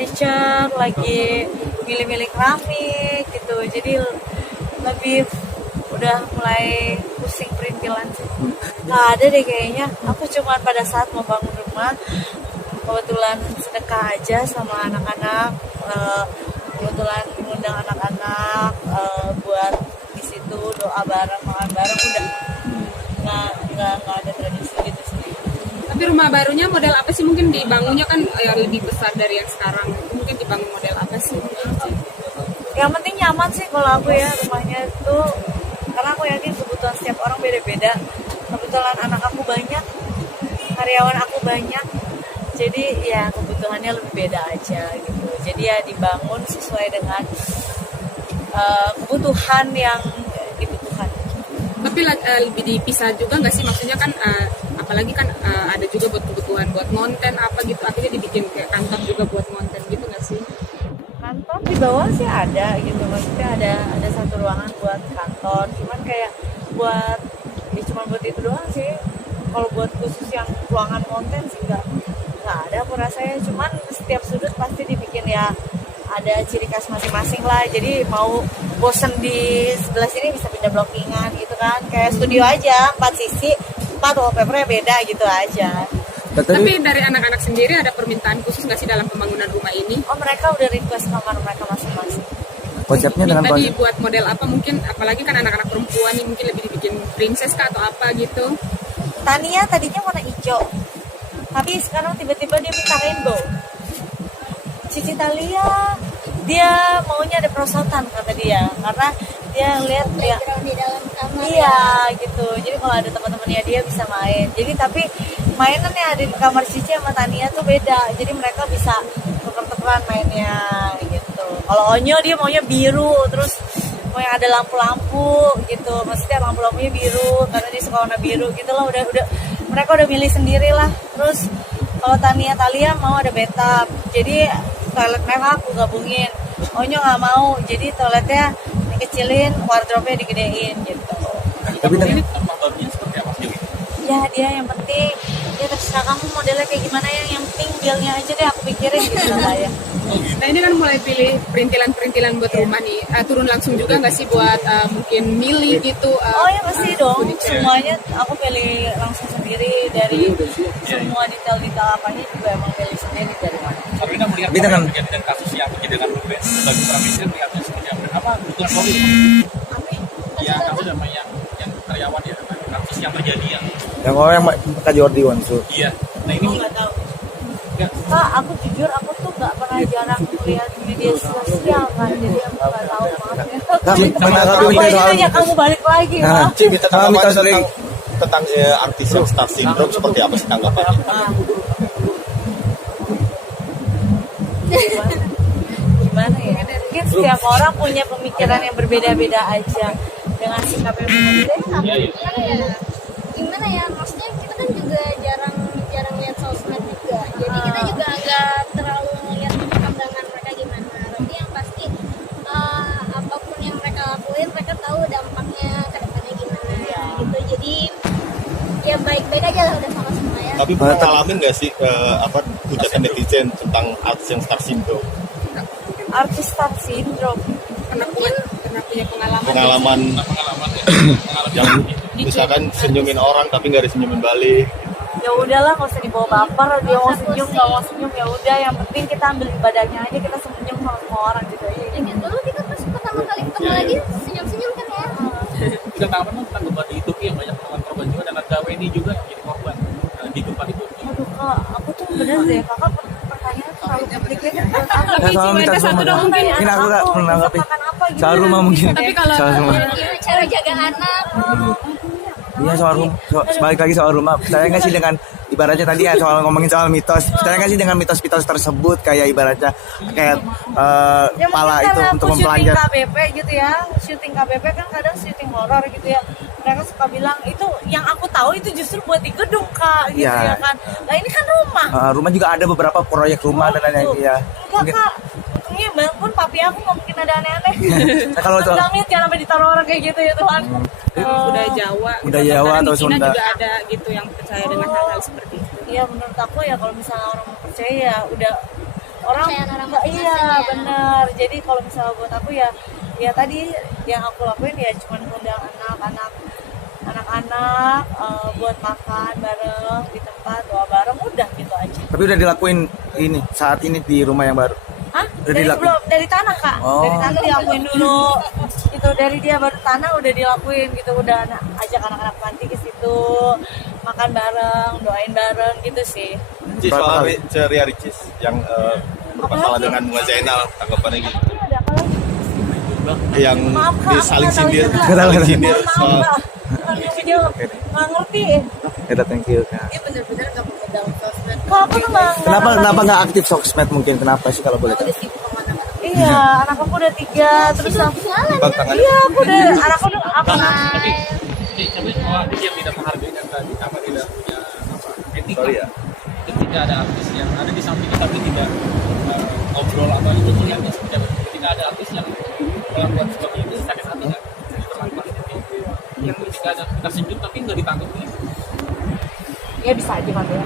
furniture, lagi milih-milih keramik gitu. Jadi lebih udah mulai pusing perintilan sih. Nggak ada deh kayaknya. Aku cuma pada saat mau bangun rumah, kebetulan sedekah aja sama anak-anak, kebetulan mengundang anak-anak buat di situ doa bareng, makan bareng, udah nggak ada tradisi gitu sih. Tapi rumah barunya model apa sih? Mungkin dibangunnya kan lebih besar dari yang sekarang. Mungkin dibangun model apa sih? Yang penting nyaman sih kalau aku ya, rumahnya itu, karena aku yakin kebutuhan setiap orang beda-beda. Kebetulan anak aku banyak, karyawan aku banyak, jadi ya kebutuhannya lebih beda aja gitu. Jadi ya dibangun sesuai dengan kebutuhan yang dibutuhkan. Tapi lebih dipisah juga nggak sih? Maksudnya kan apalagi kan ada juga buat kebutuhan buat konten apa gitu, akhirnya dibikin kayak kantor juga buat konten gitu nggak sih? Kantor di bawah sih ada gitu, maksudnya ada satu ruangan buat kantor, cuman kayak buat ya cuma buat itu doang sih. Kalau buat khusus yang ruangan konten sih nggak ada aku rasanya. Cuman setiap sudut pasti dibikin ya ada ciri khas masing-masing lah. Jadi mau bosen di sebelah sini bisa pindah blockingan gitu kan, kayak studio aja 4 sisi 4 wallpapernya beda gitu aja. Tapi dari anak-anak sendiri ada permintaan khusus nggak sih dalam pembangunan rumah ini? Oh, mereka udah request kamar mereka masing-masing. Konsepnya dengan Minta dibuat model apa mungkin, apalagi kan anak-anak perempuan nih mungkin lebih dibikin princess kah atau apa gitu. Tania tadinya warna hijau, tapi sekarang tiba-tiba dia minta rainbow. Cici Talia dia maunya ada perosotan kata dia, karena dia lihat ya di dalam kamar. iya gitu. Jadi kalau ada teman-temannya dia bisa main. Jadi tapi mainan yang ada di kamar Cici sama Tania tuh beda. Jadi mereka bisa tuker-tukeran mainnya gitu. Kalau Onyo dia maunya biru, terus mau yang ada lampu-lampu gitu. Maksudnya lampu-lampunya biru karena dia suka warna biru gitu lah. Udah mereka udah milih sendiri lah. Terus kalau Talia mau ada bathtub. Jadi toilet mereka aku gabungin. Onyo nggak mau. Jadi toiletnya dikecilin, wardrobe-nya digedein gitu. Tapi ini rumah barunya seperti apa sih? Ya dia yang penting ya terserah kamu modelnya kayak gimana, yang penting bialnya aja deh aku pikirin gitu lah ya. Nah ini kan mulai pilih perintilan buat rumah nih, turun langsung juga nggak sih buat mungkin milih gitu? Oh ya pasti dong, semuanya aku pilih langsung sendiri, dari semua detail-detail apanya juga emang pilih sendiri dari mana. Karina melihat Tapi dengan- kejadian kasus yang kejadian Ruben sebagai pramesir melihatnya seperti apa kebutuhan solid ya kamu sama yang karyawan ya kasus yang terjadi yang orang yang Kak Jordi Wansu. iya nah ini Nggak tahu. nggak Kak, aku jujur aku tuh nggak pernah jarang melihat media sosial kan, jadi aku nggak tahu maaf ya. Kami menanggapi Aku aja soal nanya kamu balik lagi Nah, maaf. Cik, kita Kami tanggapan sering tentang artis yang star syndrome seperti apa sih tanggapannya? Gimana ya? Mungkin setiap orang punya pemikiran yang berbeda-beda aja dengan sikap yang berbeda. Gimana ya, maksudnya kita kan juga jarang lihat sosmed juga, jadi kita juga nggak terlalu ngeliat perkembangan mereka gimana. Tapi yang pasti apapun yang mereka lakuin, mereka tahu dampaknya ke depannya gimana gitu. Jadi ya baik-baik aja lah, udah sama-sama ya. Tapi pernah ngalamin nggak sih hujatan netizen tentang artis yang star syndrome? Artis star syndrome. pernah punya pengalaman. Pengalaman yang misalkan senyumin orang tapi nggak disenyumin balik. Ya udahlah, nggak usah dibawa baper. Dia mau senyum nggak mau senyum ya udah. Yang penting kita ambil ibadahnya aja, kita senyum sama semua orang gitu aja. Ingat dulu kita pas pertama kali ketemu lagi senyum-senyum kan ya. juga tanggapan tentang gempa di Turki yang banyak korban juga dan ada WNI juga yang jadi korban di gempa di Turki. Aduh kak, aku tuh bener deh kakak pertanyaan terlalu complicated buat aku. Nah, soal minta Satu sama dong, mungkin. mungkin aku nggak menanggapi Makan apa gitu. soal rumah mungkin. Tapi kalau- soal rumah. Gimana cara jaga anak? Iya soal rumah. Balik lagi soal rumah. Percaya nggak sih dengan ibaratnya tadi ya soal ngomongin soal mitos. Percaya nggak sih dengan mitos-mitos tersebut kayak ibaratnya kayak Ya pala mungkin itu karena untuk aku syuting mempelajari. KBP gitu ya. Syuting KBP kan kadang syuting horor gitu ya. Mereka suka bilang itu yang aku tahu itu justru buat di gedung kak gitu Iya. ya kan. Nah ini kan rumah. Rumah juga ada beberapa proyek rumah dan lain-lain Tuh. ya. Enggak kak. Untungnya bangun papi aku nggak mungkin ada aneh-aneh. Nah, kalau soal Amit jangan sampai ditaruh orang kayak gitu ya Tuhan. budaya Jawa, Budaya gitu. Jawa Kadang atau di Cina Sunda. juga ada gitu yang percaya dengan hal-hal seperti itu. Iya menurut aku ya kalau misalnya orang mau percaya ya udah orang Kepercayaan orang nggak, masing-masing iya ya. bener. Jadi kalau misalnya buat aku ya tadi yang aku lakuin ya cuman undang anak-anak buat makan bareng di tempat, doa bareng, udah gitu aja. Tapi udah dilakuin ini saat ini di rumah yang baru. Hah? Udah dilakuin? Dari tanah kak, Oh. dari tanah dilakuin dulu. Itu dari dia baru tanah udah dilakuin gitu, udah ajak anak-anak panti ke situ makan bareng, doain bareng gitu sih. Cis, Berapa soal kali? Ceria Ricis yang bermasalah dengan Bunga Zainal, tanggapannya gitu. Ini ada apa lagi? Yang Maaf kak, disaling aku nggak tahu sindir, juga. saling sindir Maaf soal kak, bukan yang menjawab, nggak ngerti. Ya thank you Kak. Dia bener-bener nggak pegang sosmed. Kak aku tuh nggak. Kenapa nggak aktif sosmed mungkin? Kenapa sih kalau boleh tahu? Iya, anak aku udah 3, terus aku bang tangan. iya aku udah anak aku udah apa Tapi dia tidak menghargai dan apa tidak punya etika. Sorry ya. Ketika ada artis yang ada di sampingnya tapi tidak ngobrol atau itu melihatnya seperti apa. Ketika ada artis yang melakukan seperti itu sakit hati kan. Jadi perlakuan seperti itu. Yang ketika ada kita senyum tapi nggak ditanggapi. ya bisa aja kan ya.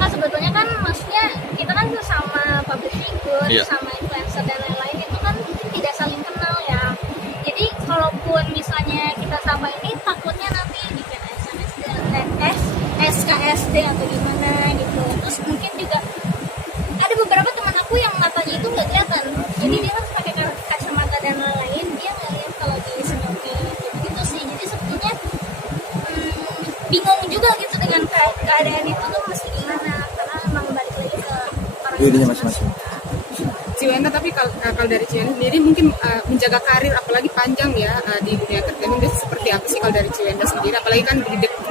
Nah sebetulnya kan maksudnya kita kan sama public figure, Iya. sama influencer dan lain-lain itu kan tidak saling kenal ya. Jadi kalaupun misalnya kita sama ini takutnya nanti bikin SKSD atau gimana gitu. Terus mungkin juga ada beberapa teman aku yang matanya itu nggak kelihatan. Jadi dia harus pakai kacamata dan lain-lain, dia nggak lihat kalau disenyumin gitu sih. Jadi sebetulnya bingung juga gitu dengan keadaan itu tuh mesti gimana, karena emang balik lagi ke orang Dirinya masing-masing. masing-masing. Ciwenda, tapi kalau dari Ciwenda sendiri mungkin menjaga karir apalagi panjang ya di dunia entertainment itu seperti apa sih kalau dari Ciwenda sendiri, apalagi kan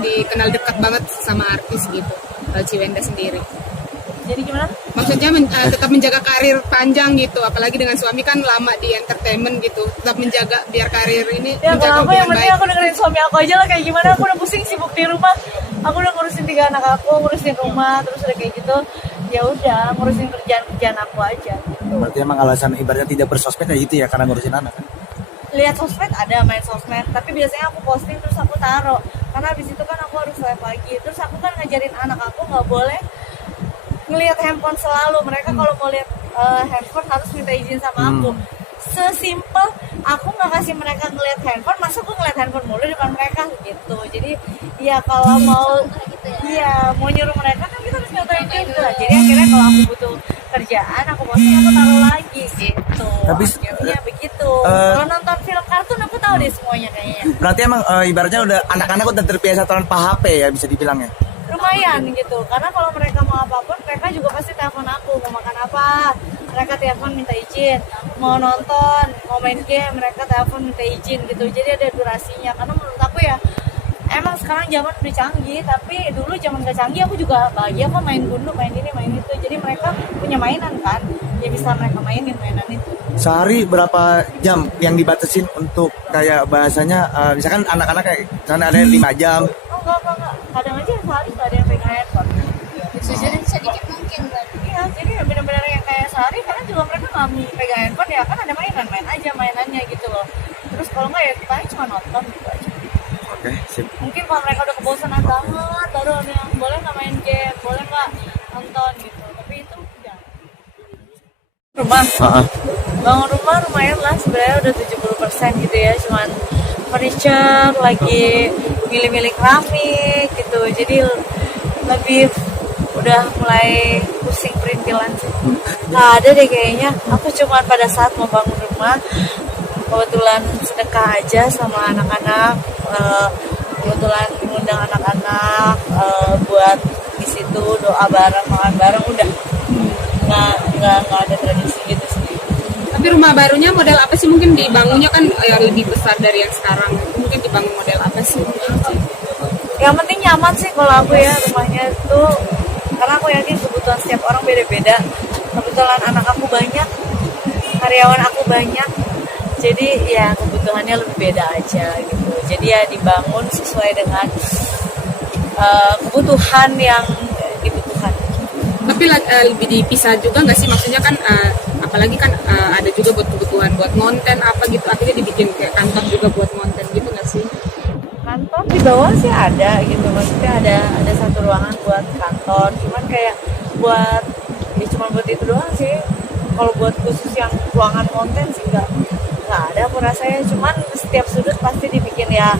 dikenal dekat banget sama artis gitu kalau Ciwenda sendiri. Jadi gimana? Maksudnya tetap menjaga karir panjang gitu, apalagi dengan suami kan lama di entertainment gitu, tetap menjaga biar karir ini Ya menjaga kalau aku yang hubungan penting baik. aku dengerin suami aku aja lah kayak gimana. Aku udah pusing sibuk di rumah. Aku udah ngurusin 3 anak aku, ngurusin rumah, terus udah kayak gitu. Ya udah ngurusin kerjaan aku aja gitu. Berarti emang alasan ibaratnya tidak bersosmed ya gitu ya karena ngurusin anak kan? Lihat sosmed ada, main sosmed, tapi biasanya aku posting terus aku taruh karena habis itu kan aku harus live lagi. Terus aku kan ngajarin anak aku nggak boleh ngelihat handphone selalu. Mereka kalau mau lihat handphone harus minta izin sama aku. Sesimpel aku nggak kasih mereka ngelihat handphone, masa aku ngelihat handphone mulu di depan mereka gitu. Jadi ya kalau mau gitu ya. iya mau nyuruh mereka kan kita harus nyobain juga. Jadi akhirnya kalau aku butuh kerjaan aku posting aku taruh lagi gitu. Tapi, Akhirnya begitu. Kalau nonton film kartun aku tahu deh semuanya kayaknya. Berarti emang ibaratnya udah anak-anak udah terbiasa tanpa HP ya bisa dibilang ya? Lumayan gitu, karena kalau mereka mau apapun mereka juga pasti telepon aku, mau makan apa mereka telepon minta izin, mau nonton, mau main game mereka telepon minta izin gitu. Jadi ada durasinya, karena menurut aku ya emang sekarang zaman udah canggih, tapi dulu zaman gak canggih aku juga bahagia kok main gundu, main ini, main itu. Jadi mereka punya mainan kan, ya bisa mereka mainin mainan itu. Sehari berapa jam yang dibatasin untuk kayak bahasanya misalkan anak-anak kayak misalnya ada yang 5 jam. Oh enggak, kadang aja sehari gak ada yang pegang handphone. Sedikit mungkin berarti. Iya, jadi ya benar-benar yang kayak sehari karena juga mereka nggak pegang handphone ya kan ada mainan, main aja mainannya gitu loh. Terus kalau nggak ya paling cuma nonton gitu aja. Oke, sip. Mungkin kalau mereka udah kebosanan banget baru ada yang boleh nggak main game, boleh nggak nonton gitu. Tapi itu enggak. Rumah, bangun rumah lumayan lah sebenarnya udah 70% gitu ya, cuman furniture lagi milih-milih keramik gitu. Jadi lebih udah mulai pusing perintilan sih. Nggak ada deh kayaknya. Aku cuma pada saat mau bangun rumah kebetulan sedekah aja sama anak-anak, kebetulan mengundang anak-anak buat di situ doa bareng, makan bareng, udah nggak ada tradisi gitu sih. Tapi rumah barunya model apa sih, mungkin dibangunnya kan ya lebih besar dari yang sekarang, mungkin dibangun model apa sih? Yang penting nyaman sih kalau aku ya rumahnya itu, karena aku yakin kebutuhan setiap orang beda-beda. Kebetulan anak aku banyak, karyawan aku banyak, jadi ya kebutuhannya lebih beda aja gitu. Jadi ya dibangun sesuai dengan kebutuhan yang dibutuhkan. Tapi lebih dipisah juga nggak sih, maksudnya kan apalagi kan ada juga buat kebutuhan buat konten apa gitu, akhirnya dibikin kayak kantor juga buat konten gitu nggak sih? Kantor di bawah sih ada gitu, maksudnya ada satu ruangan buat kantor, cuman kayak buat ya cuma buat itu doang sih. Kalau buat khusus yang ruangan konten sih nggak ada aku rasanya. Cuman setiap sudut pasti dibikin ya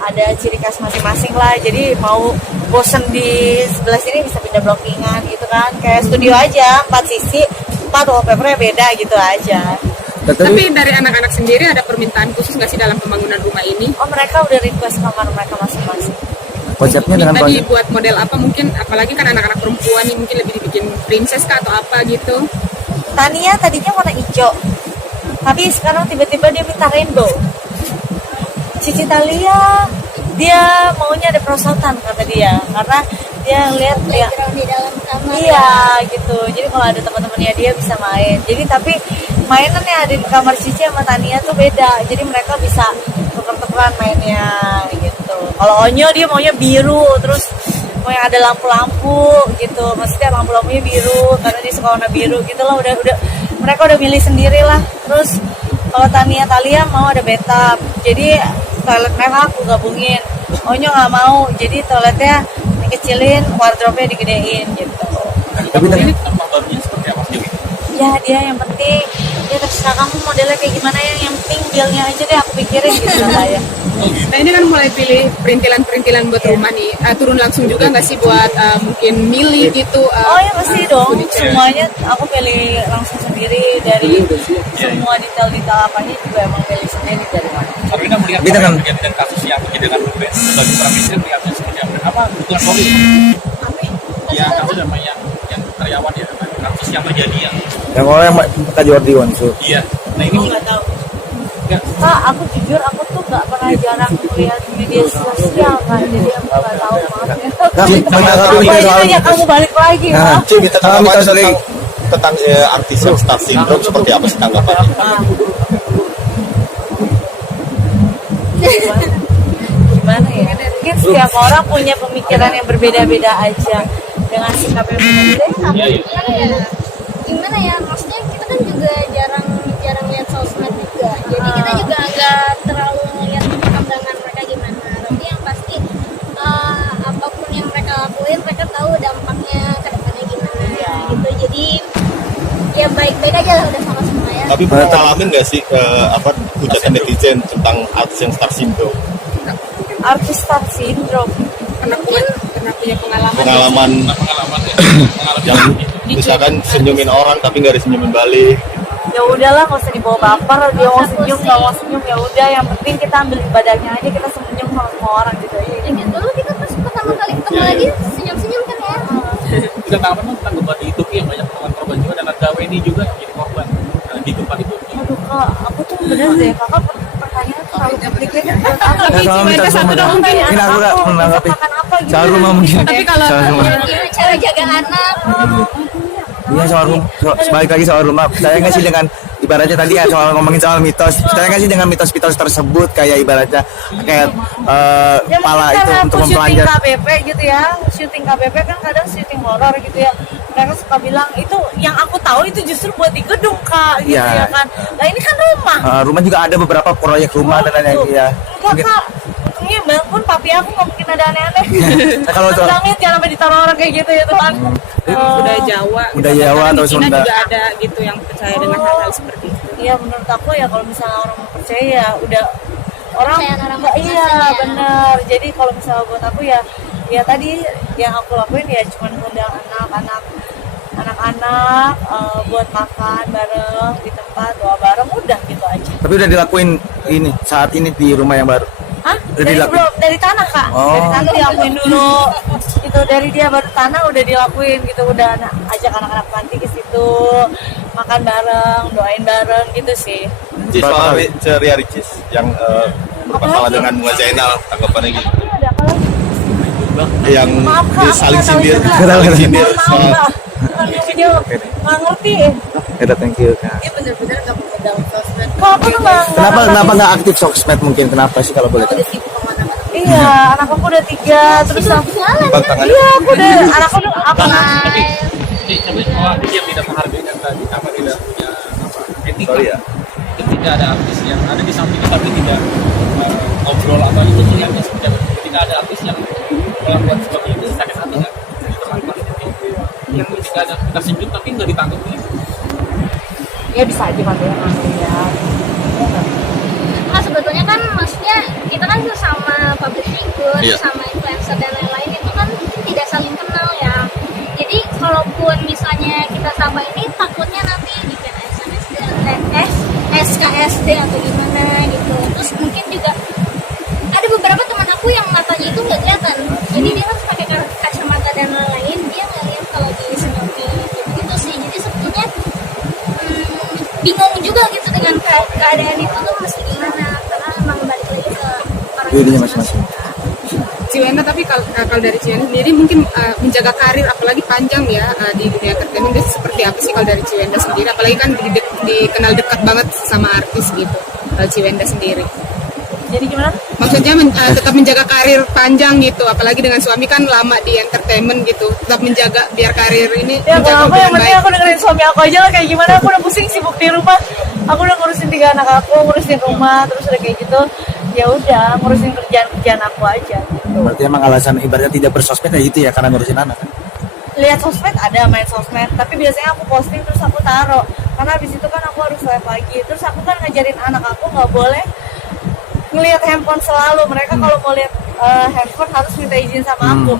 ada ciri khas masing-masing lah. Jadi mau bosen di sebelah sini bisa pindah blockingan gitu kan. Kayak studio aja 4 sisi 4 wallpapernya beda gitu aja. Tapi dari anak-anak sendiri ada permintaan khusus nggak sih dalam pembangunan rumah ini? Oh mereka udah request kamar mereka masing-masing. Konsepnya dengan Minta konsep dibuat model apa mungkin, apalagi kan anak-anak perempuan nih mungkin lebih dibikin princess kah atau apa gitu. Tania tadinya warna hijau, tapi sekarang tiba-tiba dia minta rainbow. Cici Talia dia maunya ada perosotan kata dia, karena dia lihat ya Playground di dalam kamar. iya gitu. Jadi kalau ada teman-temannya dia bisa main. Jadi tapi mainan yang ada di kamar Cici sama Tania tuh beda. Jadi mereka bisa tuker-tukeran mainnya gitu. Kalau Onyo dia maunya biru, terus mau yang ada lampu-lampu gitu. Maksudnya lampu-lampunya biru karena dia suka warna biru gitu lah. Udah mereka udah milih sendiri lah. Terus kalau Talia mau ada bathtub. Jadi toilet mereka aku gabungin. Onyo nggak mau. Jadi toiletnya dikecilin, wardrobe-nya digedein gitu. tapi Ini tempat barunya seperti apa sih? Ya dia yang penting ya terserah kamu modelnya kayak gimana, yang penting dealnya aja deh aku pikirin gitu lah ya. Nah ini kan mulai pilih perintilan-perintilan buat rumah nih. Turun langsung juga nggak sih buat mungkin milih gitu? Oh ya pasti dong, furniture? semuanya aku pilih langsung sendiri dari semua detail-detail apanya juga emang pilih sendiri dari mana. Tapi kita melihat Tapi dengan- kejadian kasus yang terjadi dengan Ruben sebagai pramisi melihatnya seperti apa? Apa bukan Robi? Ya kasus namanya yang karyawan ya, kasus yang terjadi ya. yang orang yang Kak Jordi Wansu. Iya. Nah ini Nggak tahu. nggak Kak, aku jujur aku tuh nggak pernah jarang melihat media sosial kan, jadi aku nggak tahu banget ya. Tapi Apa ini ya kamu balik lagi Nah, ya? Ci, kita Kalau tanggapan mitos dari tentang artis yang star syndrome seperti apa sih tanggapannya? Gimana ya? Mungkin setiap orang punya pemikiran yang berbeda-beda aja dengan sikap yang berbeda. Iya, iya. Ya, gimana ya, maksudnya kita kan juga jarang lihat sosmed juga, jadi kita juga nggak terlalu ngeliat perkembangan mereka gimana. Tapi yang pasti apapun yang mereka lakuin, mereka tahu dampaknya ke depannya gimana gitu. Jadi ya baik-baik aja lah udah sama-sama ya. Tapi pernah ngalamin nggak sih hujatan netizen tentang artis yang star syndrome? Artis star syndrome. Pernah punya pengalaman? Pengalaman pengalaman ya, pengalaman yang misalkan senyumin orang tapi nggak disenyumin balik. Ya udahlah, nggak usah dibawa baper. Dia mau senyum nggak mau senyum ya udah. Yang penting kita ambil ibadahnya aja, kita senyum sama semua orang gitu aja. Ya, dulu kita pas pertama kali ketemu lagi senyum-senyum kan ya. Kita tanggapan tentang gempa di Turki yang banyak menemukan korban jiwa dan ada WNI juga yang jadi korban di gempa di Turki. Aduh kak, aku tuh bener deh kakak pertanyaan terlalu complicated buat aku. Ya, soal minta satu dong, mungkin. Mungkin aku nggak menanggapi. Makan apa gitu? Soal rumah mungkin. Tapi kalau Soal rumah. Gimana cara jaga anak? Iya soal rumah. Balik lagi soal rumah. Percaya nggak sih dengan ibaratnya tadi ya soal ngomongin soal mitos. Percaya nggak sih dengan mitos-mitos tersebut kayak ibaratnya kayak Ya pala mungkin itu karena untuk aku syuting mempelajari. KBP gitu ya. Syuting KBP kan kadang syuting horor gitu ya. Mereka suka bilang itu yang aku tahu itu justru buat di gedung kak gitu Iya. ya kan. Nah ini kan rumah. Rumah juga ada beberapa proyek rumah dan lain-lain ya. Enggak kak, untungnya bangun papi aku nggak mungkin ada aneh-aneh. Nah, kalau soal Langit jangan sampai ditaruh orang kayak gitu ya Tuhan. budaya Jawa, Budaya misalkan Jawa kan atau di Cina Sunda. juga ada gitu yang percaya dengan hal-hal seperti itu. Iya menurut aku ya kalau misalnya orang mau percaya ya udah orang Kepercayaan orang nggak iya masing-masing ya. benar. Jadi kalau misalnya buat aku ya tadi yang aku lakuin ya cuma ngundang anak-anak buat makan bareng di tempat, doa bareng udah gitu aja. tapi udah dilakuin ini saat ini di rumah yang baru. Hah? Udah Dari dilakuin? sebelum dari tanah kak, Oh. dari tanah dilakuin dulu. Gitu dari dia baru tanah udah dilakuin gitu, udah ajak anak-anak panti ke situ makan bareng, doain bareng gitu sih. Cis, soal Ria Ricis yang bermasalah dengan Bunga Zainal, tanggapannya gitu. Ini ada apa lagi? Yang Maaf kak, aku saling nggak tahu sindir, juga. saling sindir Maaf soal kak, nggak ngerti. Ya, thank you Kak. Dia bener-bener nggak pegang sosmed. Kok aku tuh nggak Kenapa nggak aktif sosmed mungkin? Kenapa sih kalau boleh tahu? Iya, anak aku udah 3, terus aku Bang, tangan. iya aku udah anak aku udah apa Tapi kalau dia tidak menghargai dan tadi apa tidak punya apa etika. Sorry ya. Ketika ada artis yang ada di sampingnya tapi tidak ngobrol atau itu melihatnya seperti apa. Ketika ada artis yang melakukan seperti itu sakit hati nggak? Diperlakukan seperti itu. yang ketika ada kita senyum tapi nggak ditangkap nih. Ya bisa aja pakai yang lihat. Nah sebetulnya kan maksudnya kita kan sama public figure, Iya. sama influencer dan lain-lain itu kan tidak saling kenal ya. Jadi kalaupun misalnya kita sama ini takutnya nanti dikira SNSD, SKSD atau gimana gitu. Terus mungkin juga ada beberapa teman aku yang matanya itu nggak kelihatan. Jadi dia harus pakai kacamata dan lain-lain. Dia nggak lihat kalau di senyumin gitu sih. Jadi sebetulnya bingung juga gitu dengan keadaan itu tuh mesti gimana, karena emang balik lagi ke orang Dirinya masing-masing. Ciwenda, tapi kalau dari Ciwenda sendiri mungkin menjaga karir apalagi panjang ya di dunia entertainment itu seperti apa sih kalau dari Ciwenda sendiri, apalagi kan dikenal dekat banget sama artis gitu Ciwenda sendiri. Jadi gimana? Maksudnya tetap menjaga karir panjang gitu, apalagi dengan suami kan lama di entertainment gitu, tetap menjaga biar karir ini Ya menjaga kalau aku yang hubungan penting baik. aku dengerin suami aku aja lah kayak gimana. Aku udah pusing sibuk di rumah. Aku udah ngurusin 3 anak aku, ngurusin rumah, terus udah kayak gitu. Ya udah ngurusin kerjaan aku aja. Berarti emang alasan ibaratnya tidak bersosmed kayak gitu ya, karena ngurusin anak kan? Lihat sosmed ada, main sosmed, tapi biasanya aku posting terus aku taruh. Karena habis itu kan aku harus live lagi. Terus aku kan ngajarin anak aku nggak boleh ngelihat handphone selalu. Mereka kalau mau lihat handphone harus minta izin sama aku.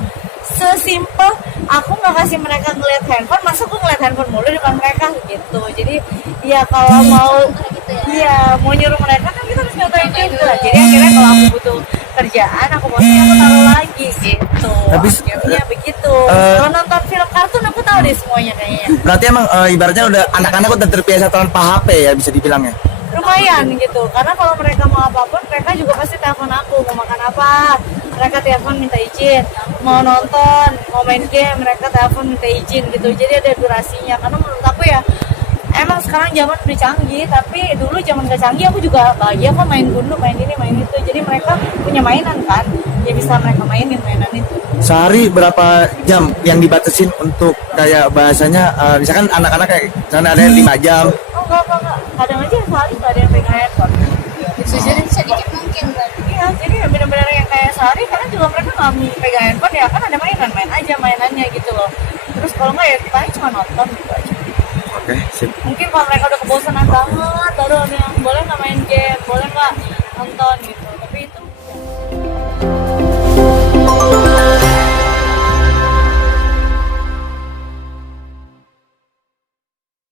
Sesimpel aku nggak kasih mereka ngelihat handphone, masa aku ngelihat handphone mulu di depan mereka gitu. Jadi ya kalau mau gitu ya. iya mau nyuruh mereka kan kita harus nyobain juga. Jadi akhirnya kalau aku butuh kerjaan aku posting aku taruh lagi gitu. Tapi, Akhirnya begitu. Kalau nonton film kartun aku tahu deh semuanya kayaknya. Berarti emang ibaratnya udah anak-anak udah terbiasa tanpa HP ya, bisa dibilang ya. Lumayan gitu, karena kalau mereka mau apapun mereka juga pasti telepon aku, mau makan apa mereka telepon minta izin, mau nonton, mau main game mereka telepon minta izin gitu. Jadi ada durasinya, karena menurut aku ya emang sekarang zaman udah canggih, tapi dulu zaman gak canggih aku juga bahagia kok main gundu, main ini, main itu. Jadi mereka punya mainan kan, ya bisa mereka mainin mainan itu. Sehari berapa jam yang dibatasin untuk kayak bahasanya, misalkan anak-anak kayak misalnya ada yang 5 jam. Oh enggak, kadang aja sehari gak ada yang pegang handphone. sedikit mungkin berarti. Iya, jadi ya benar-benar yang kayak sehari, karena juga mereka nggak pegang handphone ya, kan ada mainan, main aja mainannya gitu loh. Terus kalau nggak ya paling cuma nonton gitu aja. Oke, sip. Mungkin kalau mereka udah kebosanan banget, baru